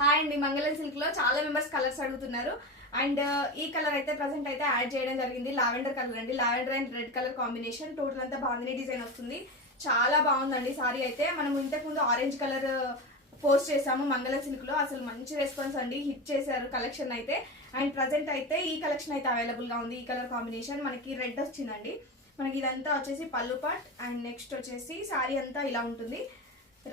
Hi అండి, మంగళం silk లో చాలా మెంబర్స్ కలర్స్ అడుగుతున్నారు. అండ్ ఈ కలర్ అయితే ప్రెసెంట్ అయితే యాడ్ చేయడం జరిగింది. లావెండర్ కలర్ అండి, lavender and red colour combination. Total అంతా బాగుంది, డిజైన్ వస్తుంది. చాలా బాగుందండి సారీ అయితే. మనం ఇంతకు ముందు ఆరెంజ్ కలర్ పోస్ట్ చేసాము మంగళం సిల్క్ లో. అసలు మంచి రెస్పాన్స్ అండి, హిట్ చేశారు కలెక్షన్ అయితే. అండ్ ప్రెసెంట్ అయితే ఈ కలెక్షన్ అయితే అవైలబుల్ గా ఉంది. ఈ కలర్ కాంబినేషన్ మనకి రెడ్ వచ్చిందండి. మనకి ఇదంతా వచ్చేసి పళ్ళు పార్ట్. అండ్ నెక్స్ట్ వచ్చేసి సారీ అంతా ఇలా ఉంటుంది.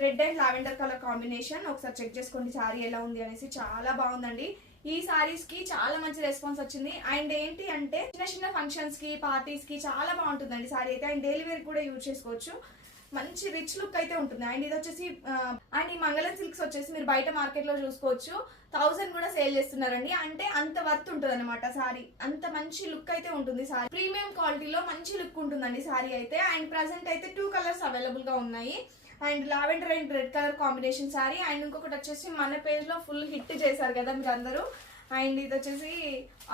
Red and lavender colour combination. ఒకసారి చెక్ చేసుకోండి సారీ ఎలా ఉంది అనేసి. చాలా బాగుందండి. ఈ సారీస్ కి చాలా మంచి రెస్పాన్స్ వచ్చింది. అండ్ ఏంటి అంటే చిన్న చిన్న ఫంక్షన్స్ కి, పార్టీస్ కి చాలా బాగుంటుందండి సారీ అయితే. అండ్ డైలీ వేర్ కూడా యూజ్ చేసుకోవచ్చు. మంచి రిచ్ లుక్ అయితే ఉంటుంది. అండ్ ఇది వచ్చేసి అండ్ ఈ మంగళం సిల్క్స్ వచ్చేసి మీరు బయట మార్కెట్ లో చూసుకోవచ్చు 1000 కూడా సేల్ చేస్తున్నారండి. అంటే అంత వర్త్ ఉంటుంది అనమాట సారీ. అంత మంచి లుక్ అయితే ఉంటుంది సారీ. ప్రీమియం క్వాలిటీలో మంచి లుక్ ఉంటుందండి సారీ అయితే. అండ్ ప్రెసెంట్ అయితే 2 కలర్స్ అవైలబుల్ గా ఉన్నాయి. And lavender and red colour combination sorry. And ఇంకొకటి వచ్చేసి మన పేజ్ లో ఫుల్ హిట్ చేశారు కదా మీరు అందరూ. అండ్ ఇది వచ్చేసి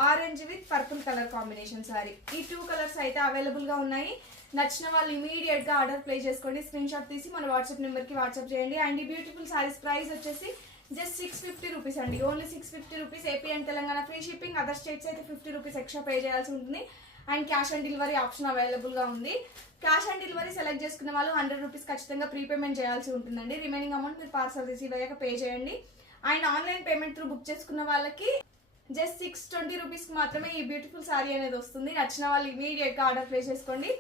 orange with purple colour combination sorry. ఈ 2 కలర్స్ అయితే అవైలబుల్ గా ఉన్నాయి. నచ్చిన వాళ్ళు ఇమీడియట్ గా ఆర్డర్ ప్లేస్ చేసుకోండి. స్క్రీన్ షాట్ తీసి మన వాట్సాప్ నెంబర్ కి వాట్సాప్ చేయండి. అండ్ ఈ బ్యూటిఫుల్ సారీస్ ప్రైస్ వచ్చేసి జస్ట్ 650 రూపీస్ అండి. Only 650 rupees. AP and Telangana free shipping. Other states అయితే 50 రూపీస్ ఎక్స్ట్రా పే చేయాల్సి ఉంటుంది. And cash on delivery option available గా ఉంది. క్యాష్ ఆన్ డెలివరీ సెలెక్ట్ చేసుకున్న వాళ్ళు 100 రూపీస్ ఖచ్చితంగా ప్రీపేమెంట్ చేయాల్సి ఉంటుందండి. రిమైనింగ్ అమౌంట్ మీరు పార్సల్ రిసీవ్ అయ్యాక పే చేయండి. And online payment through book చేసుకున్న వాళ్ళకి జస్ట్ 620 రూపీస్ కి మాత్రమే ఈ బ్యూటిఫుల్ సారీ అనేది వస్తుంది. నచ్చిన వాళ్ళు ఇమీడియట్ గా ఆర్డర్ ప్లేస్ చేసుకోండి.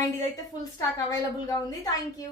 అండ్ ఇదైతే ఫుల్ స్టాక్ అవైలబుల్ గా ఉంది. Thank you.